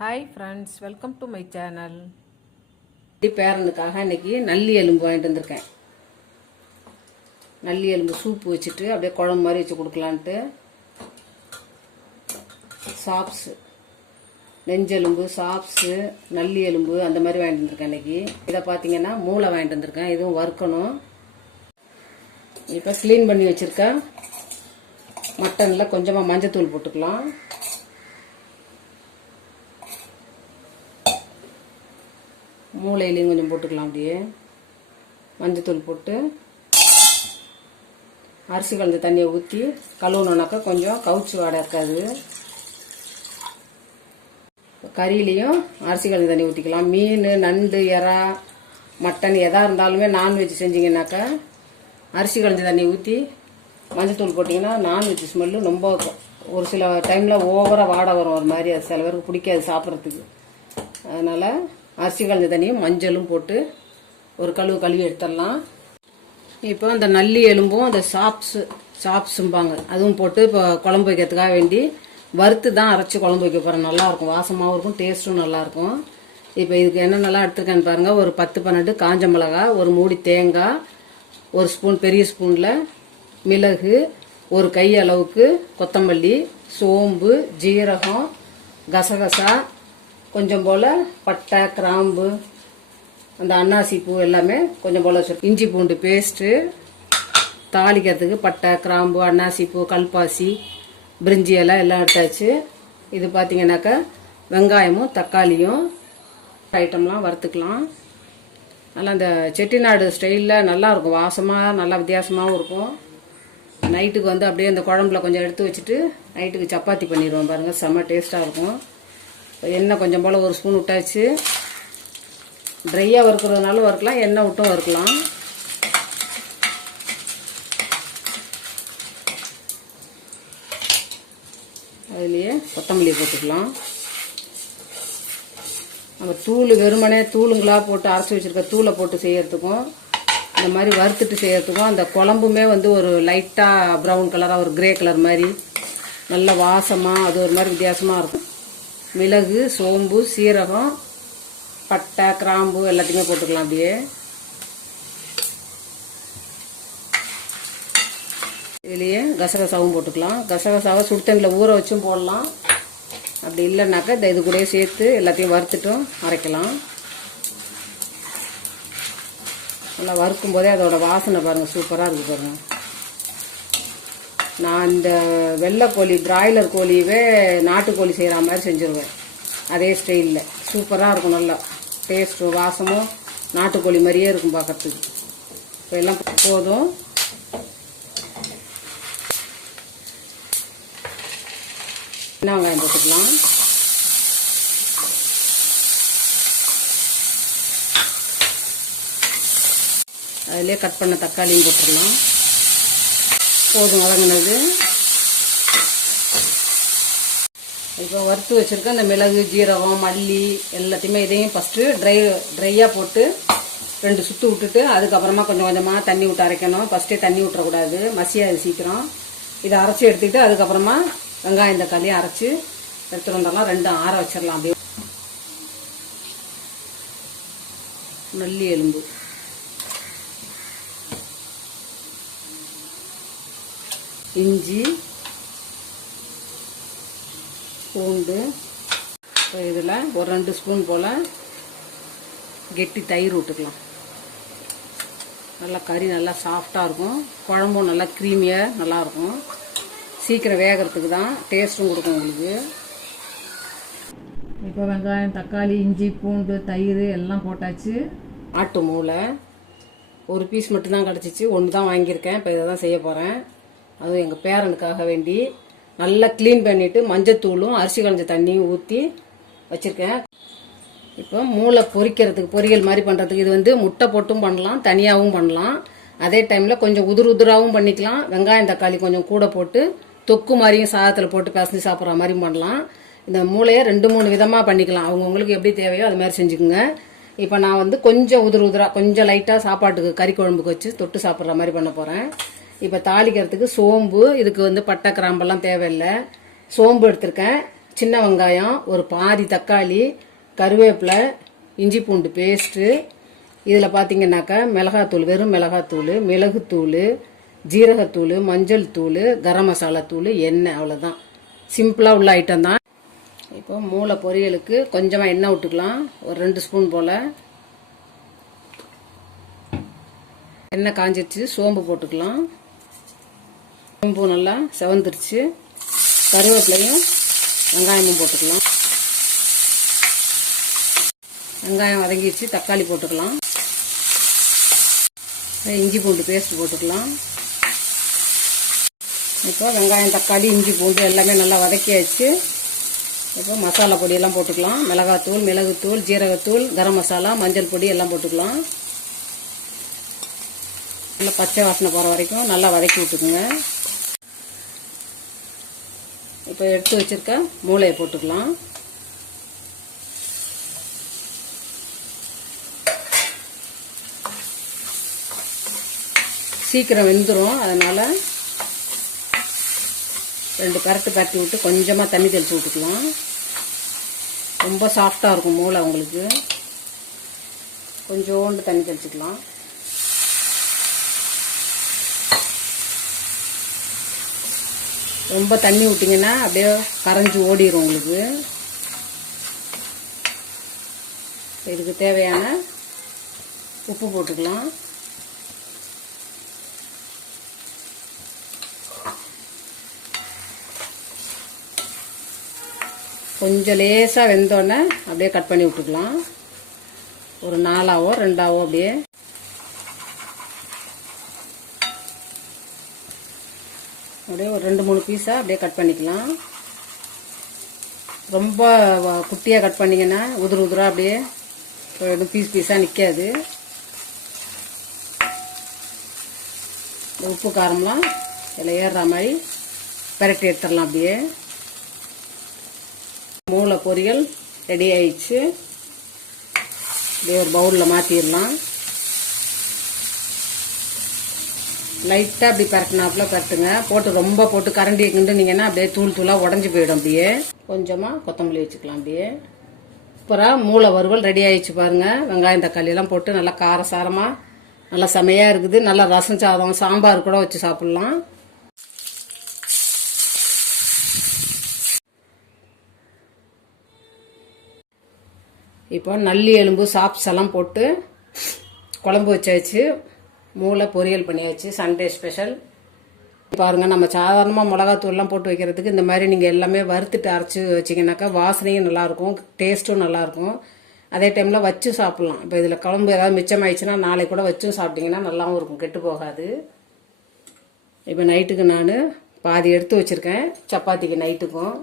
Hi friends welcome to my channel பேரனுக்காக இன்னைக்கு நல்லி எலும்பு வாங்கிட்டு வந்திருக்கேன். நல்லி எலும்பு சூப்பு வச்சுட்டு அப்படியே குழம்பு மாதிரி வச்சு கொடுக்கலான்ட்டு. சாப்ஸு நெஞ்செலும்பு சாப்ஸு நல்லி எலும்பு அந்த மாதிரி வாங்கிட்டு வந்திருக்கேன் இன்னைக்கு. இதை பார்த்தீங்கன்னா மூளை வாங்கிட்டு வந்திருக்கேன். இதுவும் வறுக்கணும். இப்போ க்ளீன் பண்ணி வச்சுருக்கேன் மட்டனில் கொஞ்சமாக மஞ்சத்தூள் போட்டுக்கலாம். மூளையிலையும் கொஞ்சம் போட்டுக்கலாம் அப்படியே. மஞ்சத்தூள் போட்டு அரிசி கலந்த தண்ணியை ஊற்றி கழுவுனோனாக்கா கொஞ்சம் கவுச்சி வாடை இருக்காது. கறியிலையும் அரிசி கலந்த தண்ணி ஊற்றிக்கலாம் மீன் நண்டு எறா மட்டன் எதாக இருந்தாலுமே நான்வெஜ் செஞ்சீங்கன்னாக்கா அரிசி கலந்த தண்ணி ஊற்றி மஞ்சத்தூள் போட்டிங்கன்னா நான்வெஜ் ஸ்மெல்லு ரொம்ப ஒரு சில டைமில் ஓவராக வாடை வரும் ஒரு மாதிரி. அது சில பேருக்கு பிடிக்காது சாப்பிட்றதுக்கு. அதனால் அரிசி கலந்த தண்ணியும் மஞ்சளும் போட்டு ஒரு கழுவு கழுவி எடுத்துடலாம். இப்போ அந்த நல்லி எலும்பும் அந்த சாப்ஸு சாப்ஸும்பாங்க. அதுவும் போட்டு இப்போ குழம்பு வைக்கிறதுக்காக வேண்டி வறுத்து தான் அரைச்சி குழம்பு வைக்க போகிறேன் நல்லாயிருக்கும். வாசமாகவும் இருக்கும் டேஸ்ட்டும் நல்லாயிருக்கும். இப்போ இதுக்கு என்னென்னலாம் எடுத்துருக்கேன்னு பாருங்கள் ஒரு பத்து பன்னெண்டு காஞ்ச மிளகா ஒரு மூடி தேங்காய் ஒரு ஸ்பூன் பெரிய ஸ்பூனில் மிளகு ஒரு கை அளவுக்கு கொத்தமல்லி சோம்பு ஜீரகம் கசகசா கொஞ்சம் போல் பட்டை கிராம்பு அந்த அன்னாசி பூ எல்லாமே கொஞ்சம் போல் இஞ்சி பூண்டு பேஸ்ட்டு தாளிக்கிறதுக்கு பட்டை கிராம்பு அன்னாசி பூ கல்பாசி பிரிஞ்சி எல்லாம் எல்லாம் எடுத்தாச்சு. இது பார்த்தீங்கன்னாக்கா வெங்காயமும் தக்காளியும் ஐட்டம்லாம் வறுத்துக்கலாம். நல்லா அந்த செட்டிநாடு ஸ்டைலில் நல்லாயிருக்கும் வாசமாக நல்லா வித்தியாசமாகவும் இருக்கும். நைட்டுக்கு வந்து அப்படியே அந்த குழம்புல கொஞ்சம் எடுத்து வச்சுட்டு நைட்டுக்கு சப்பாத்தி பண்ணிடுவோம் பாருங்கள் செம்ம டேஸ்ட்டாக இருக்கும். எண்ணெய் கொஞ்சம் போல் ஒரு ஸ்பூன் விட்டாச்சு. ட்ரையாக வறுக்கிறதுனாலும் வறுக்கலாம் எண்ணெய் விட்டும் வறுக்கலாம். அதுலேயே கொத்தமல்லி போட்டுக்கலாம். நம்ம தூள் வெறுமனே தூளுங்களாக போட்டு அரைச்சி வச்சுருக்க தூளை போட்டு செய்கிறதுக்கும் இந்த மாதிரி வறுத்துட்டு செய்கிறதுக்கும் அந்த குழம்புமே வந்து ஒரு லைட்டாக ப்ரௌன் கலராக ஒரு கிரே கலர் மாதிரி நல்ல வாசமாக அது ஒரு மாதிரி வித்தியாசமாக இருக்கும். மிளகு சோம்பு சீரகம் பட்டை கிராம்பு எல்லாத்தையுமே போட்டுக்கலாம் அப்படியே. இதுலேயே கசகசாவும் போட்டுக்கலாம். கசகசாவை சுடுத்தண்ணில் ஊற வச்சும் போடலாம். அப்படி இல்லைனாக்கா இந்த இது கூடயே சேர்த்து எல்லாத்தையும் வறுத்துட்டும் அரைக்கலாம். நல்லா வறுக்கும் போதே அதோடய வாசனை பாருங்கள் சூப்பராக இருக்குது பாருங்கள் நான் இந்த வெள்ளை கோழி பிராய்லர் கோழியவே நாட்டுக்கோழி செய்கிற மாதிரி செஞ்சுருவேன். அதே ஸ்டைலில் சூப்பராக இருக்கும் நல்லா. டேஸ்ட்டும் வாசமும் நாட்டுக்கோழி மாதிரியே இருக்கும் பார்க்கறதுக்கு இப்போ எல்லாம் போதும். சின்ன வெங்காயம் போட்டுக்கலாம்? அதிலே கட் பண்ண தக்காளியும் போட்டுடலாம் போதும் வதங்கினது. இப்போ வறுத்து வச்சுருக்க இந்த மிளகு ஜீரகம் மல்லி எல்லாத்தையுமே இதையும் ஃபஸ்ட்டு ட்ரை ட்ரையாக போட்டு ரெண்டு சுற்று விட்டுட்டு அதுக்கப்புறமா கொஞ்சம் கொஞ்சமாக தண்ணி விட்டு அரைக்கணும். ஃபஸ்ட்டே தண்ணி விட்டுறக்கூடாது. மசியாது சீக்கிரம். இதை அரைச்சி எடுத்துக்கிட்டு அதுக்கப்புறமா வெங்காயம் தக்காளி அரைச்சி எடுத்துகிட்டு வந்தாலும் ரெண்டும் ஆற வச்சிடலாம் அப்படியே. நல்லி எலும்பு. இஞ்சி பூண்டு இதில் ஒரு ரெண்டு ஸ்பூன் போல் கெட்டி தயிர் விட்டுக்கலாம் நல்லா கறி நல்லா சாஃப்டாக இருக்கும். குழம்பும் நல்லா க்ரீமியாக நல்லாயிருக்கும் சீக்கிரம் வேகிறதுக்கு தான் டேஸ்ட்டும் கொடுக்கும் உங்களுக்கு. இப்போ வெங்காயம் தக்காளி இஞ்சி பூண்டு தயிர் எல்லாம் போட்டாச்சு. ஆட்டு மூளை. ஒரு பீஸ் மட்டும்தான் கிடச்சிச்சு. ஒன்று தான் வாங்கியிருக்கேன். இப்போ இதை தான் செய்ய போகிறேன் அதுவும் எங்கள் பேரனுக்காக வேண்டி நல்லா க்ளீன் பண்ணிவிட்டு மஞ்சத்தூளும் அரிசி களைஞ்ச தண்ணியும் ஊற்றி வச்சுருக்கேன். இப்போ மூளை பொரிக்கிறதுக்கு பொரியல் மாதிரி பண்ணுறதுக்கு இது வந்து முட்டை போட்டும் பண்ணலாம் தனியாகவும் பண்ணலாம். அதே டைமில் கொஞ்சம் உதிர் உதிராகவும் பண்ணிக்கலாம். வெங்காயம் தக்காளி கொஞ்சம் கூட போட்டு தொக்கு மாதிரியும் சாதத்தில் போட்டு பிசைஞ்சு சாப்பிட்ற மாதிரியும் பண்ணலாம். இந்த மூளையை ரெண்டு மூணு விதமாக பண்ணிக்கலாம். அவங்கவுங்களுக்கு எப்படி தேவையோ அது மாதிரி செஞ்சுக்குங்க. இப்போ நான் வந்து கொஞ்சம் உதிர் உதிராக கொஞ்சம் லைட்டாக சாப்பாட்டுக்கு கறி குழம்புக்கு வச்சு தொட்டு சாப்பிட்ற மாதிரி பண்ண போகிறேன் இப்போ தாளிக்கிறதுக்கு சோம்பு இதுக்கு வந்து பட்டை கிராம்பெல்லாம் தேவையில்லை. சோம்பு எடுத்திருக்கேன். சின்ன வெங்காயம் ஒரு பாதி தக்காளி கருவேப்பிலை இஞ்சி பூண்டு பேஸ்ட்டு இதில் பார்த்தீங்கன்னாக்கா மிளகாத்தூள் வெறும் மிளகாத்தூள் மிளகுத்தூள் ஜீரகத்தூள் மஞ்சள் தூள் கரம் மசாலா தூள் எண்ணெய் அவ்வளோதான் சிம்பிளாக உள்ள ஐட்டம் தான். இப்போ மூளை பொரியலுக்கு கொஞ்சமாக எண்ணெய் விட்டுக்கலாம். ஒரு ரெண்டு ஸ்பூன் போல். எண்ணெய் காஞ்சிருச்சு சோம்பு போட்டுக்கலாம். பூ நல்லா செவந்துருச்சு. கருவேப்பிலையும் வெங்காயமும் போட்டுக்கலாம். வெங்காயம் வதங்கிடுச்சு தக்காளி போட்டுக்கலாம். இஞ்சி பூண்டு பேஸ்ட் போட்டுக்கலாம். இப்போ வெங்காயம் தக்காளி இஞ்சி பூண்டு எல்லாமே நல்லா வதக்கியாச்சு. இப்போ மசாலா பொடியெல்லாம் போட்டுக்கலாம். மிளகாத்தூள் மிளகுத்தூள் ஜீரகத்தூள் கரம் மசாலா மஞ்சள் பொடி எல்லாம் போட்டுக்கலாம். நல்லா பச்சை வாசனை போகிற வரைக்கும் நல்லா வதக்கி விட்டுக்குங்க. இப்போ எடுத்து வச்சிருக்க மூளையை போட்டுக்கலாம். சீக்கிரம் வெந்துடும் அதனால் ரெண்டு பரட்டு பரட்டி விட்டு கொஞ்சமாக தண்ணி தெளித்து விட்டுக்கலாம் ரொம்ப சாஃப்டாக இருக்கும் மூளை உங்களுக்கு. கொஞ்சோண்டு தண்ணி தெளிச்சுக்கலாம். ரொம்ப தண்ணி விட்டிங்கன்னா அப்படியே கரைஞ்சி ஓடிடும் உங்களுக்கு. இதுக்கு தேவையான உப்பு போட்டுக்கலாம். கொஞ்சம் லேசாக வெந்தோடனே அப்படியே கட் பண்ணி விட்டுக்கலாம். ஒரு நாலாவோ ரெண்டாவோ அப்படியே அப்படியே ஒரு ரெண்டு மூணு பீஸாக அப்படியே கட் பண்ணிக்கலாம். ரொம்ப குட்டியாக கட் பண்ணிங்கன்னா உதிர உதிராக அப்படியே போயிடும் பீஸ் பீஸாக நிற்காது உப்பு காரம்லாம் இதில் ஏறுற மாதிரி பரட்டி எடுத்துடலாம் அப்படியே. மூளை பொரியல் ரெடி ஆயிடுச்சு. அப்படியே ஒரு பவுலில் மாற்றிடலாம் லைட்டாக அப்படி பரட்டினாப்புல பரட்டுங்க. போட்டு ரொம்ப போட்டு கரண்டியை கிண்டுனீங்கன்னா அப்படியே தூள் தூளாக உடஞ்சி போயிடும் அப்படியே. கொஞ்சமாக கொத்தமல்லி வச்சுக்கலாம் அப்படியே. அப்புறம் மூளை வறுவல் ரெடி ஆயிடுச்சு பாருங்கள் வெங்காயம் தக்காளியெல்லாம் போட்டு நல்லா காரசாரமாக நல்லா செமையாக இருக்குது. நல்லா ரசம் சாதம் சாம்பார் கூட வச்சு சாப்பிட்லாம். இப்போ நல்லி எலும்பு சாப்ஸ் எல்லாம் போட்டு குழம்பு வச்சாச்சு. மூளை பொரியல் பண்ணியாச்சு சண்டே ஸ்பெஷல் பாருங்க நம்ம சாதாரணமாக மிளகாத்தூள்லாம் போட்டு வைக்கிறதுக்கு இந்த மாதிரி நீங்கள் எல்லாமே வறுத்துட்டு அரைச்சி வச்சிங்கனாக்கா வாசனையும் நல்லாயிருக்கும் டேஸ்ட்டும் நல்லாயிருக்கும். அதே டைமில் வச்சு சாப்பிட்லாம். இப்போ இதில் குழம்பு ஏதாவது மிச்சமாயிடுச்சுன்னா நாளைக்கு கூட வச்சும் சாப்பிட்டிங்கன்னா நல்லாவும் இருக்கும் கெட்டு போகாது. இப்போ நைட்டுக்கு நான் பாதி எடுத்து வச்சுருக்கேன். சப்பாத்திக்கு நைட்டுக்கும்